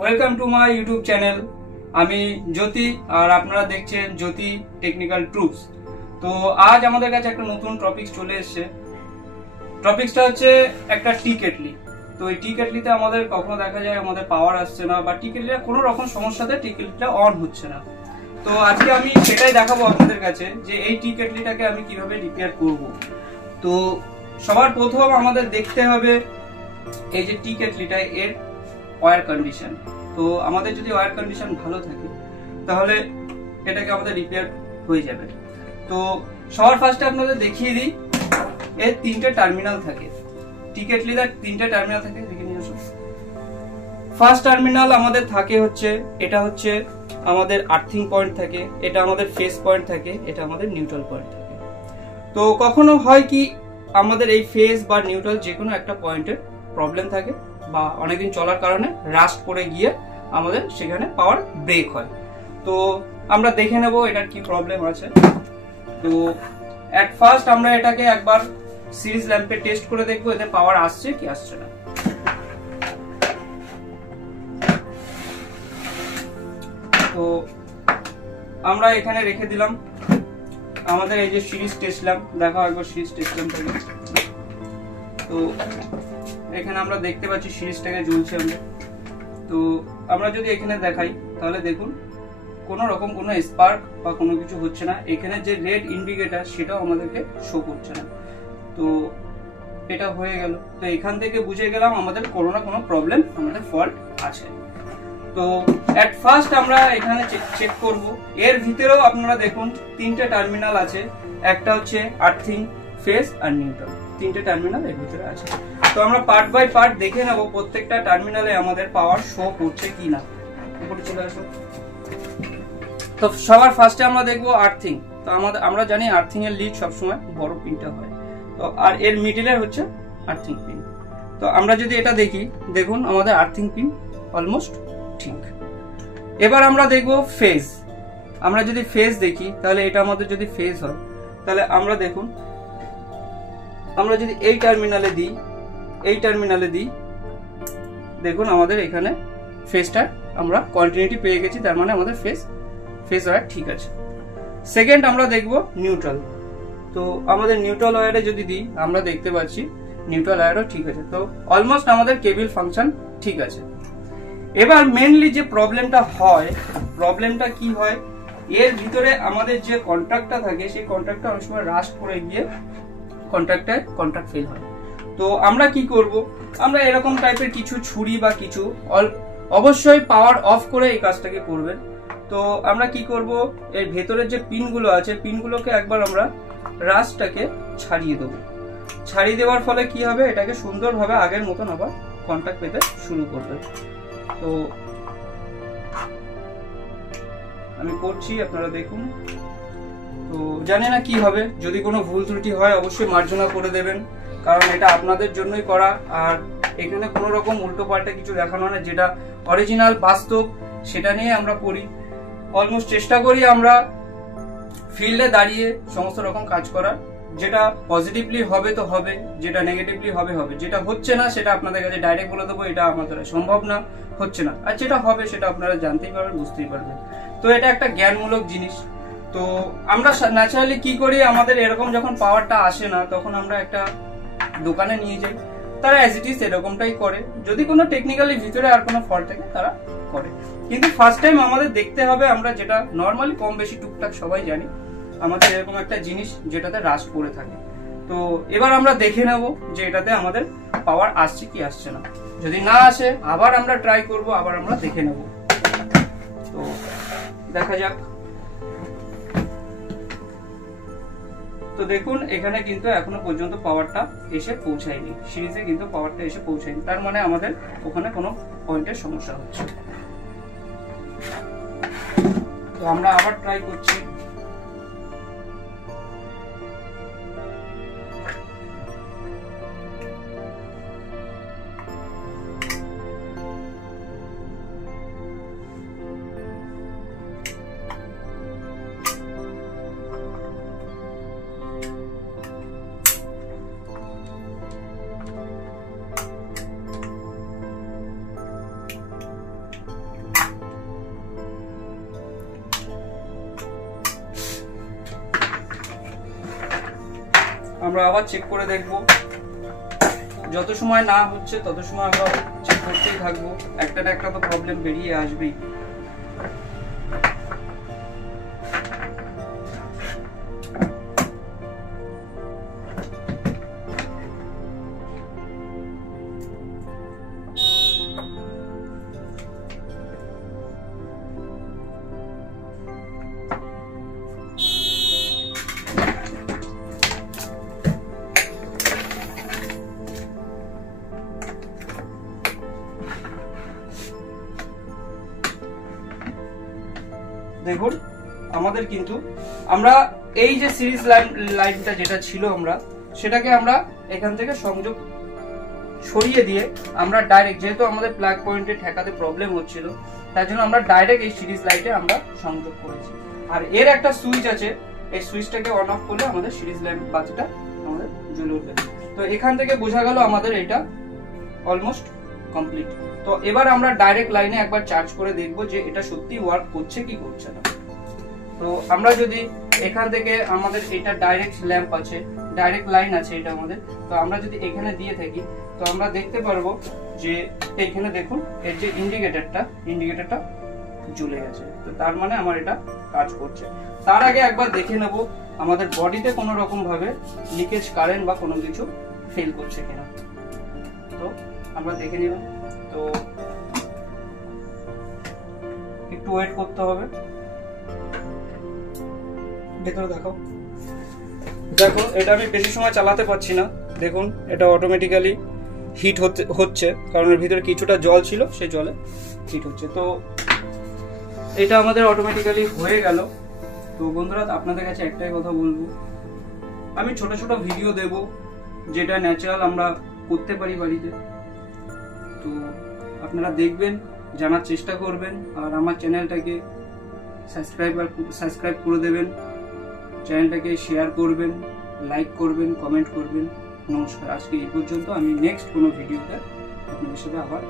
Welcome to my YouTube channel. আমি জ্যোতি আর আপনারা দেখছেন জ্যোতি টেকনিক্যাল ট্রুথস। তো আজ আমাদের কাছে একটা নতুন টপিকস চলে এসেছে। টপিকসটা হচ্ছে একটা টি কেটলি। তো এই টি কেটলিতে আমাদের কখনো দেখা যায় আমাদের পাওয়ার আসছে না, বা টি কেটলিটা কোনো রকম সমস্যাতে টি কেটলিটা অন হচ্ছে না। তো আজকে আমি সেটাই দেখাবো আপনাদের কাছে যে এই টি কেটলিটাকে আমি কিভাবে রিপেয়ার করব। তো সবার প্রথম আমাদের দেখতে হবে এই যে টি কেটলিটা এর ওয়্যার কন্ডিশন। তো আমাদের যদি ওয়্যার কন্ডিশন ভালো থাকে তাহলে এটাকে আমাদের রিপেয়ার হয়ে যাবে। তো সবার ফার্স্টে আপনাদের দেখিয়ে দিই, এর তিনটে টার্মিনাল থাকে। টি কেটলিটার তিনটে টার্মিনাল থাকে, দেখে নিয়ে আসুন। ফার্স্ট টার্মিনাল আমাদের থাকে হচ্ছে, এটা হচ্ছে আমাদের আর্থিং পয়েন্ট থাকে, এটা আমাদের ফেস পয়েন্ট থাকে, এটা আমাদের নিউট্রাল পয়েন্ট থাকে। তো কখনো হয় কি আমাদের এই ফেস বা নিউট্রাল যে কোনো একটা পয়েন্টের প্রবলেম থাকে, বা অনেকদিন চলার কারণে রাস্ট করে গিয়ে আমাদের সেখানে পাওয়ার ব্রেক হয়। তো আমরা দেখে নেব এটার কি প্রবলেম আছে। তো এট ফার্স্ট আমরা এটাকে একবার সিরিজ ল্যাম্পে টেস্ট করে দেখবো এতে পাওয়ার আসছে কি আসছে না। তো আমরা এখানে রেখে দিলাম আমাদের এই যে সিরিজ টেস্ট ল্যাম্প, দেখাও একবার সিরিজ টেস্ট ল্যাম্পটাকে। তো এখানে আমরা দেখতে পাচ্ছি সিরিজটাকে জ্বলছে আমাদের। তো আমরা যদি এখানে দেখাই তাহলে দেখুন কোনো রকম কোনো স্পার্ক বা কোনো কিছু হচ্ছে না। এখানে যে রেড ইন্ডিকেটর সেটাও আমাদেরকে শো করছে না। তো এটা হয়ে গেল। তো এখান থেকে বুঝে গেলাম আমাদের কোনো না কোনো প্রবলেম, আমাদের ফল্ট আছে। তো এট ফার্স্ট আমরা এখানে চেক করব। এর ভিতরেও আপনারা দেখুন তিনটে টার্মিনাল আছে, একটা হচ্ছে আর্থিং, ফেস আর নিউট্রাল। তিনটে টার্মিনাল এর ভিতরে আছে। তো আমরা পার্ট বাই পার্ট দেখে নেব প্রত্যেকটা টার্মিনালে আমাদের পাওয়ার শো করছে কি না। উপরে চলে আসো। তো সবার ফার্স্টে আমরা দেখব আর্থিং। তো আমরা জানি আর্থিং এর লিড সবসময় বড় পিনটা হয়। তো আর এর মিডিলের হচ্ছে আর্থিং পিন। তো আমরা যদি এটা দেখি, দেখুন আমাদের আর্থিং পিন অলমোস্ট ঠিক। এবার আমরা দেখব ফেজ। আমরা যদি ফেজ দেখি তাহলে এটা আমাদের যদি ফেজ হয় তাহলে আমরা দেখুন, আমরা যদি এই টার্মিনালে দিই, এই টার্মিনালে দিই, দেখুন আমাদের এখানে ফেজটা আমরা কন্টিনিউটি পেয়ে গেছি, তার মানে আমাদের ফেজ ওয়্যার ঠিক আছে। সেকেন্ড আমরা দেখব নিউট্রাল। তো আমাদের নিউট্রাল ওয়্যারে যদি দিই আমরা দেখতে পাচ্ছি নিউট্রাল ওয়্যারও ঠিক আছে। তো অলমোস্ট আমাদের কেবল ফাংশন ঠিক আছে। এবার মেইনলি যে প্রবলেমটা হয়, প্রবলেমটা কি হয়, এর ভিতরে আমাদের যে কন্ট্রাক্টটা থাকে সেই কন্ট্রাক্টটা অনেক সময় রাস্ট করে গিয়ে কন্ট্রাক্ট ফেল হয়। তো আমরা কি করব, আমরা এরকম টাইপের কিছু ছুরি বা কিছু, অবশ্যই পাওয়ার অফ করে এই কাজটাকে করবেন। তো আমরা কি করব, এর ভেতরের যে পিনগুলো আছে পিনগুলোকে একবার আমরা রাস্টটাকে ছাড়িয়ে দেবো। ছাড়িয়ে দেওয়ার ফলে কি হবে, এটাকে সুন্দরভাবে আগের মতন আবার কন্ট্যাক্ট পেতে শুরু করবে। তো আমি করছি, আপনারা দেখুন। তো জানি না কি হবে, যদি কোনো ভুল ত্রুটি হয় অবশ্যই মার্জনা করে দেবেন, কারণ এটা আপনাদের জন্যই করা। আর এখানে কোনো রকম উল্টো পাল্টা কিছু দেখানো না, যেটা অরিজিনাল বাস্তব সেটা নিয়ে আমরা করি। অলমোস্ট চেষ্টা করি আমরা ফিল্ডে দাঁড়িয়ে সমস্ত রকম কাজ করার। যেটা পজিটিভলি হবে তো হবে, যেটা নেগেটিভলি হবে হবে, যেটা হচ্ছে না সেটা আপনাদের কাছে ডাইরেক্ট বলে দেবো এটা আমাদের সম্ভব না, হচ্ছে না। আর যেটা হবে সেটা আপনারা জানতেই পারবেন, বুঝতেই পারবেন। তো এটা একটা জ্ঞানমূলক জিনিস। তো আমরা ন্যাচারালি কি করি, আমাদের এরকম যখন পাওয়ারটা আসে না তখন আমরা একটা দোকানে নিয়ে যাই, তারা অ্যাজ ইট ইজ এরকমটাই করে। যদি কোনো টেকনিক্যালি ভিতরে আর কোনো ফল্ট থাকে তারা করে, কিন্তু ফার্স্ট টাইম আমাদের দেখতে হবে, আমরা যেটা নর্মালি কম বেশি টুকটাক সবাই জানি, আমাদের এরকম একটা জিনিস যেটাতে রাস্ট পড়ে থাকে। তো এবার আমরা দেখে নেব যে এটাতে আমাদের পাওয়ার আসছে কি আসছে না। যদি না আসে আবার আমরা ট্রাই করব, আবার আমরা দেখে নেব। তো দেখা যাক। তো দেখুন এখানে কিন্তু এখনো পর্যন্ত পাওয়ারটা এসে পৌঁছায়নি, সিরিজে কিন্তু পাওয়ারটা এসে পৌঁছায়নি, তার মানে আমাদের ওখানে কোনো পয়েন্টের সমস্যা হচ্ছে। তো আমরা আবার ট্রাই করছি। আমরা আবার চেক করে দেখব। যত সময় না হচ্ছে তত সময় আমরা চেক করতেই থাকবো, একটা না একটা তো প্রবলেম বেরিয়ে আসবেই। দেখুন আমাদের কিন্তু আমরা এই যে সিরিজ লাইনটা যেটা ছিল আমরা সেটাকে আমরা এখান থেকে সংযোগ সরিয়ে দিয়ে আমরা ডাইরেক্ট, যেহেতু আমাদের প্লাগ পয়েন্টে ঠেকাতে প্রবলেম হচ্ছিল তার জন্য আমরা ডাইরেক্ট এই সিরিজ লাইটে আমরা সংযোগ করেছি। আর এর একটা সুইচ আছে, এই সুইচটাকে অন অফ করলে আমাদের সিরিজ লাইট বাতিটা আমাদের জ্বলে উঠবে। তো এখান থেকে বোঝা গেল আমাদের এটা অলমোস্ট কমপ্লিট। তো এবার আমরা ডাইরেক্ট লাইনে একবার চার্জ করে দেখব যে এটা সত্যি ওয়ার্ক করছে কি করছে না। তো আমরা যদি এখান থেকে আমাদের এটা ডাইরেক্ট ল্যাম্প আছে, ডাইরেক্ট লাইন আছে এটা আমাদের, তো আমরা যদি এখানে দিয়ে থাকি তো আমরা দেখতে পারবো যে এখানে দেখুন এর যে ইন্ডিকেটরটা জ্বলে গেছে। তো তার মানে আমার এটা কাজ করছে। তার আগে একবার দেখে নেব আমাদের বডিতে কোনো রকম ভাবে লিকেজ কারেন্ট বা কোনো কিছু ফেল করছে কিনা। তো আমরা দেখে নিব। তো একটু ওয়েট করতে হবে। ভেতরে দেখো, দেখো এটা আমি বেশি সময় চালাতে পারছি না। দেখুন এটা অটোমেটিক্যালি হিট হচ্ছে, কারণ এর ভিতরে কিছুটা জল ছিল, সেই জলে হিট হচ্ছে। তো এটা আমাদের অটোমেটিক্যালি হয়ে গেল। তো বন্ধুরা আপনাদের কাছে একটাই কথা বলবো, আমি ছোট ছোট ভিডিও দেব যেটা ন্যাচারাল আমরা করতে পারি বাড়িতে। তো আপনারা দেখবেন, জানার চেষ্টা করবেন, আর আমার চ্যানেলটাকে সাবস্ক্রাইব করে দেবেন, চ্যানেলটাকে শেয়ার করবেন, লাইক করবেন, কমেন্ট করবেন। নমস্কার, আজকে এই পর্যন্ত। আমি নেক্সট কোনো ভিডিওতে আপনাদের সাথে আবার